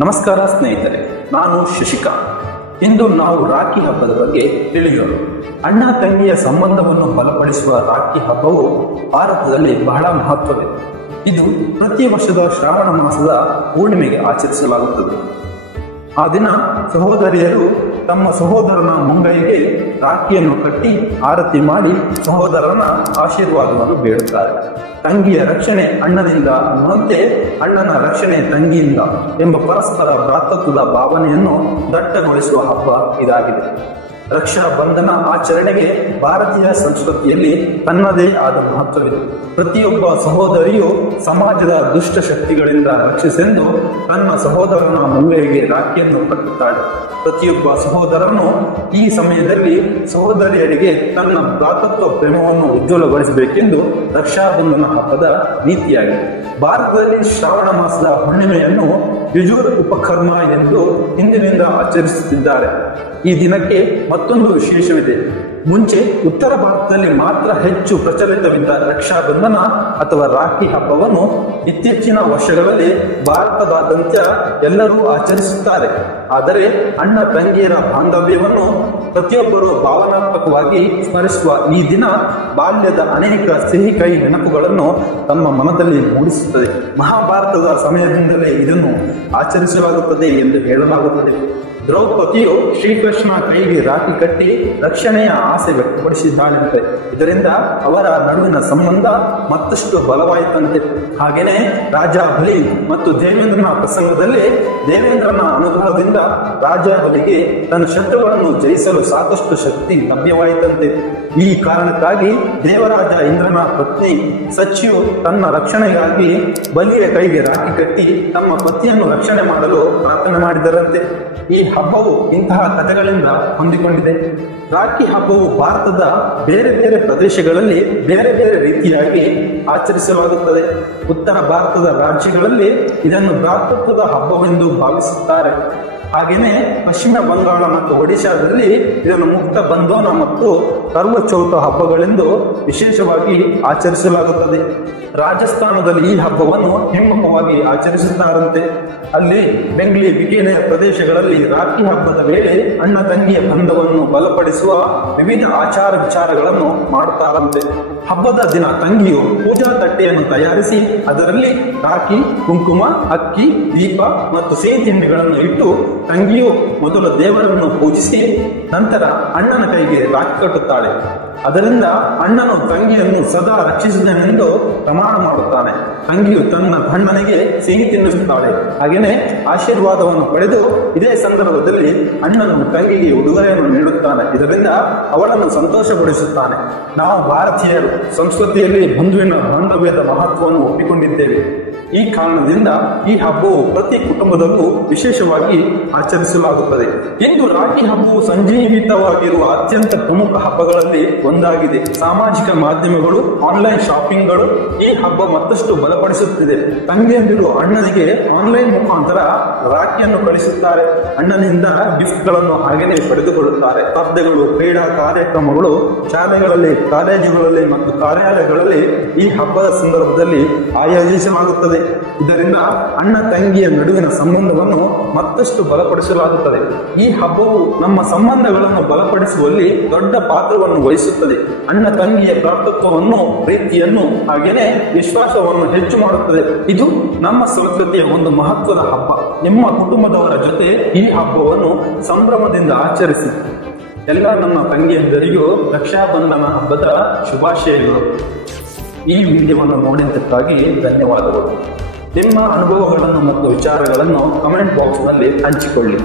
ನಮಸ್ಕಾರ ಸ್ನೇಹಿತರೆ, ನಾನು ಶಶಿಕಾಂತ್. ಇಂದು ನಾವು ರಾಖಿ ಹಬ್ಬದ ಬಗ್ಗೆ ತಿಳಿಯೋಣ. ಅಣ್ಣ ತಂಗಿಯ ಸಂಬಂಧವನ್ನು ಬಲಪಡಿಸುವ ರಾಖಿ ಹಬ್ಬವು ಭಾರತದಲ್ಲಿ ಬಹಳ ಮಹತ್ವವಿದೆ. ಇದು ಪ್ರತಿ ವರ್ಷದ ಶ್ರಾವಣ ಮಾಸದ ಪೂರ್ಣಿಮೆಗೆ ಆಚರಿಸಲಾಗುತ್ತದೆ. ಆ ದಿನ ಸಹೋದರಿಯರು ತಮ್ಮ ಸಹೋದರನ ಮುಂಗೈಗೆ ರಾಖಿಯನ್ನು ಕಟ್ಟಿ ಆರತಿ ಮಾಡಿ ಸಹೋದರನ ಆಶೀರ್ವಾದವನ್ನು ಬೇಡುತ್ತಾರೆ. ತಂಗಿಯ ರಕ್ಷಣೆ ಅಣ್ಣನಿಂದ ಅನ್ನುವಂತೆ ಅಣ್ಣನ ರಕ್ಷಣೆ ತಂಗಿಯಿಂದ ಎಂಬ ಪರಸ್ಪರ ಭ್ರಾತೃತ್ವದ ಭಾವನೆಯನ್ನು ದಟ್ಟಗೊಳಿಸುವ ಹಬ್ಬ ಇದಾಗಿದೆ. ರಕ್ಷಾ ಬಂಧನ ಆಚರಣೆಗೆ ಭಾರತೀಯ ಸಂಸ್ಕೃತಿಯಲ್ಲಿ ತನ್ನದೇ ಆದ ಮಹತ್ವವಿದೆ. ಪ್ರತಿಯೊಬ್ಬ ಸಹೋದರಿಯು ಸಮಾಜದ ದುಷ್ಟ ಶಕ್ತಿಗಳಿಂದ ರಕ್ಷಿಸೆಂದು ತನ್ನ ಸಹೋದರನ ಮುಂಗೈಗೆ ರಾಖಿಯನ್ನು ಕಟ್ಟುತ್ತಾಳೆ. ಪ್ರತಿಯೊಬ್ಬ ಸಹೋದರನು ಈ ಸಮಯದಲ್ಲಿ ಸಹೋದರಿಯರಿಗೆ ತನ್ನ ಭ್ರಾತೃತ್ವ ಪ್ರೇಮವನ್ನು ಉಜ್ವಲಗೊಳಿಸಬೇಕೆಂದು ರಕ್ಷಾಬಂಧನ ಹಬ್ಬದ ನೀತಿಯಾಗಿದೆ. ಭಾರತದಲ್ಲಿ ಶ್ರಾವಣ ಮಾಸದ ಹುಣ್ಣಿಮೆಯನ್ನು ಯಜುರ್ ಉಪಕರ್ಮ ಎಂದು ಇಂದಿನಿಂದ ಆಚರಿಸುತ್ತಿದ್ದಾರೆ. ಈ ದಿನಕ್ಕೆ ಮತ್ತೊಂದು ವಿಶೇಷವಿದೆ. ಮುಂಚೆ ಉತ್ತರ ಭಾರತದಲ್ಲಿ ಮಾತ್ರ ಹೆಚ್ಚು ಪ್ರಚಲಿತವಿದ್ದ ರಕ್ಷಾಬಂಧನ ಅಥವಾ ರಾಖಿ ಹಬ್ಬವನ್ನು ಇತ್ತೀಚಿನ ವರ್ಷಗಳಲ್ಲಿ ಭಾರತದಾದ್ಯಂತ ಎಲ್ಲರೂ ಆಚರಿಸುತ್ತಾರೆ. ಆದರೆ ಅಣ್ಣ ತಂಗಿಯರ ಬಾಂಧವ್ಯವನ್ನು ಪ್ರತಿಯೊಬ್ಬರು ಭಾವನಾತ್ಮಕವಾಗಿ ಸ್ಮರಿಸುವ ಈ ದಿನ ಬಾಲ್ಯದ ಅನೇಕ ಸಿಹಿ ಕೈ ನೆನಪುಗಳನ್ನು ತಮ್ಮ ಮನದಲ್ಲಿ ಮೂಡಿಸುತ್ತದೆ. ಮಹಾಭಾರತದ ಸಮಯದಿಂದಲೇ ಇದನ್ನು ಆಚರಿಸಲಾಗುತ್ತದೆ ಎಂದು ಹೇಳಲಾಗುತ್ತದೆ. ದ್ರೌಪದಿಯು ಶ್ರೀಕೃಷ್ಣ ಕೈಗೆ ರಾಖಿ ಕಟ್ಟಿ ರಕ್ಷಣೆಯ ಆಸೆ ವ್ಯಕ್ತಪಡಿಸಿದ್ದಾಳಂತೆ. ಇದರಿಂದ ಅವರ ನಡುವಿನ ಸಂಬಂಧ ಮತ್ತಷ್ಟು ಬಲವಾಯಿತಂತೆ. ಹಾಗೆಯೇ ರಾಜ ಬಲಿ ಮತ್ತು ದೇವೇಂದ್ರನ ಪ್ರಸಂಗದಲ್ಲಿ ದೇವೇಂದ್ರನ ಅನುಗ್ರಹದಿಂದ ರಾಜ ಬಲಿಗೆ ತನ್ನ ಶತ್ರುಗಳನ್ನು ಜಯಿಸಲು ಸಾಕಷ್ಟು ಶಕ್ತಿ ಲಭ್ಯವಾಯಿತಂತೆ. ಈ ಕಾರಣಕ್ಕಾಗಿ ದೇವರಾಜ ಇಂದ್ರನ ಪತ್ನಿ ಸಚಿಯು ತನ್ನ ರಕ್ಷಣೆಗಾಗಿ ಬಲಿಯ ಕೈಗೆ ರಾಖಿ ಕಟ್ಟಿ ತಮ್ಮ ಪತಿಯನ್ನು ರಕ್ಷಣೆ ಮಾಡಲು ಪ್ರಾರ್ಥನೆ ಮಾಡಿದರಂತೆ. ಈ ಹಬ್ಬವು ಇಂತಹ ಕಥೆಗಳಿಂದ ಹೊಂದಿಕೊಂಡಿದೆ. ರಾಖಿ ಹಬ್ಬವು ಭಾರತದ ಬೇರೆ ಬೇರೆ ಪ್ರದೇಶಗಳಲ್ಲಿ ಬೇರೆ ಬೇರೆ ರೀತಿಯಾಗಿ ಆಚರಿಸಲಾಗುತ್ತದೆ. ಉತ್ತರ ಭಾರತದ ರಾಜ್ಯಗಳಲ್ಲಿ ಇದನ್ನು ಭ್ರಾತೃತ್ವದ ಹಬ್ಬವೆಂದು ಭಾವಿಸುತ್ತಾರೆ. ಹಾಗೆಯೇ ಪಶ್ಚಿಮ ಬಂಗಾಳ ಮತ್ತು ಒಡಿಶಾದಲ್ಲಿ ಇದನ್ನು ಮುಕ್ತ ಬಂಧನ ಮತ್ತು ಕರ್ವ ಚೌತ ಹಬ್ಬಗಳೆಂದು ವಿಶೇಷವಾಗಿ ಆಚರಿಸಲಾಗುತ್ತದೆ. ರಾಜಸ್ಥಾನದಲ್ಲಿ ಈ ಹಬ್ಬವನ್ನು ಹಿಮ್ಮುಖವಾಗಿ ಆಚರಿಸುತ್ತಾರಂತೆ. ಅಲ್ಲಿ ಬೆಂಗ್ಲಿ ಬಿಕೇನೆಯ ಪ್ರದೇಶಗಳಲ್ಲಿ ರಾಖಿ ಹಬ್ಬದ ವೇಳೆ ಅಣ್ಣ ತಂಗಿಯ ಬಂಧವನ್ನು ಬಲಪಡಿಸುವ ವಿವಿಧ ಆಚಾರ ವಿಚಾರಗಳನ್ನು ಮಾಡುತ್ತಾರಂತೆ. ಹಬ್ಬದ ದಿನ ತಂಗಿಯು ಪೂಜಾ ತಟ್ಟೆಯನ್ನು ತಯಾರಿಸಿ ಅದರಲ್ಲಿ ರಾಖಿ, ಕುಂಕುಮ, ಅಕ್ಕಿ, ದೀಪ ಮತ್ತು ಸಿಹಿ ತಿಂಡಿಗಳನ್ನು ಇಟ್ಟು ತಂಗಿಯು ಮೊದಲು ದೇವರನ್ನು ಪೂಜಿಸಿ ನಂತರ ಅಣ್ಣನ ಕೈಗೆ ರಾಖಿ ಕಟ್ಟುತ್ತಾಳೆ. ಅದರಿಂದ ಅಣ್ಣನು ತಂಗಿಯನ್ನು ಸದಾ ರಕ್ಷಿಸಿದನೆಂದು ಪ್ರಮಾಣ ಮಾಡುತ್ತಾನೆ. ತಂಗಿಯು ತನ್ನ ಅಣ್ಣನಿಗೆ ಸಿಹಿ ತಿನ್ನಿಸುತ್ತಾಳೆ. ಹಾಗೆಯೇ ಆಶೀರ್ವಾದವನ್ನು ಪಡೆದು ಇದೇ ಸಂದರ್ಭದಲ್ಲಿ ಅಣ್ಣನು ತಂಗಿಗೆ ಉಡುಗೊರೆಯನ್ನು ನೀಡುತ್ತಾನೆ. ಇದರಿಂದ ಅವಳನ್ನು ಸಂತೋಷಪಡಿಸುತ್ತಾನೆ. ನಾವು ಭಾರತೀಯರು ಸಂಸ್ಕೃತಿಯಲ್ಲಿ ಬಂಧುವಿನ ಬಾಂಧವ್ಯದ ಮಹತ್ವವನ್ನು ಒಪ್ಪಿಕೊಂಡಿದ್ದೇವೆ. ಈ ಕಾರಣದಿಂದ ಈ ಹಬ್ಬವು ಪ್ರತಿ ಕುಟುಂಬದಲ್ಲೂ ವಿಶೇಷವಾಗಿ ಆಚರಿಸಲಾಗುತ್ತದೆ. ಇಂದು ರಾಖಿ ಹಬ್ಬವು ಸಂಜೀವಿತವಾಗಿರುವ ಅತ್ಯಂತ ಪ್ರಮುಖ ಹಬ್ಬಗಳಲ್ಲಿ ಒಂದಾಗಿದೆ. ಸಾಮಾಜಿಕ ಮಾಧ್ಯಮಗಳು, ಆನ್ಲೈನ್ ಶಾಪಿಂಗ್ಗಳು ಈ ಹಬ್ಬ ಮತ್ತಷ್ಟು ಬಲಪಡಿಸುತ್ತಿದೆ. ತಂಗಿಯಂದಿರು ಅಣ್ಣನಿಗೆ ಆನ್ಲೈನ್ ಮುಖಾಂತರ ರಾಖಿಯನ್ನು ಕಳಿಸುತ್ತಾರೆ. ಅಣ್ಣನಿಂದ ಗಿಫ್ಟ್ಗಳನ್ನು ಹಾಗೆಯೇ ಪಡೆದುಕೊಳ್ಳುತ್ತಾರೆ. ಸ್ಪರ್ಧೆಗಳು, ಕ್ರೀಡಾ ಕಾರ್ಯಕ್ರಮಗಳು ಶಾಲೆಗಳಲ್ಲಿ, ಕಾಲೇಜುಗಳಲ್ಲಿ ಮತ್ತು ಕಾರ್ಯಾಲಯಗಳಲ್ಲಿ ಈ ಹಬ್ಬದ ಸಂದರ್ಭದಲ್ಲಿ ಆಯೋಜಿಸಲಾಗುತ್ತದೆ. ಇದರಿಂದ ಅಣ್ಣ ತಂಗಿಯ ನಡುವಿನ ಸಂಬಂಧವನ್ನು ಮತ್ತಷ್ಟು ಬಲಪಡಿಸಲಾಗುತ್ತದೆ. ಈ ಹಬ್ಬವು ನಮ್ಮ ಸಂಬಂಧಗಳನ್ನು ಬಲಪಡಿಸುವಲ್ಲಿ ದೊಡ್ಡ ಪಾತ್ರವನ್ನು ವಹಿಸುತ್ತದೆ. ಅಣ್ಣ ತಂಗಿಯ ಭ್ರಾತೃತ್ವವನ್ನು, ಪ್ರೀತಿಯನ್ನು ಹಾಗೆಯೇ ವಿಶ್ವಾಸವನ್ನು ಹೆಚ್ಚು ಮಾಡುತ್ತದೆ. ಇದು ನಮ್ಮ ಸಂಸ್ಕೃತಿಯ ಒಂದು ಮಹತ್ವದ ಹಬ್ಬ. ನಿಮ್ಮ ಕುಟುಂಬದವರ ಜೊತೆ ಈ ಹಬ್ಬವನ್ನು ಸಂಭ್ರಮದಿಂದ ಆಚರಿಸಿ. ಎಲ್ಲ ನನ್ನ ತಂಗಿಯಂದರಿಗೂ ರಕ್ಷಾಬಂಧನ ಹಬ್ಬದ ಶುಭಾಶಯಗಳು. ಈ ವಿಡಿಯೋವನ್ನು ನೋಡಿದ್ದಕ್ಕಾಗಿ ಧನ್ಯವಾದಗಳು. ನಿಮ್ಮ ಅನುಭವಗಳನ್ನು ಮತ್ತು ವಿಚಾರಗಳನ್ನು ಕಮೆಂಟ್ ಬಾಕ್ಸ್ನಲ್ಲಿ ಹಂಚಿಕೊಳ್ಳಿ.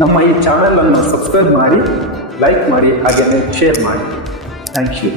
ನಮ್ಮ ಈ ಚಾನೆಲ್ ಅನ್ನು ಸಬ್ಸ್ಕ್ರೈಬ್ ಮಾಡಿ, ಲೈಕ್ ಮಾಡಿ, ಹಾಗೆಯೇ ಶೇರ್ ಮಾಡಿ. Thank you.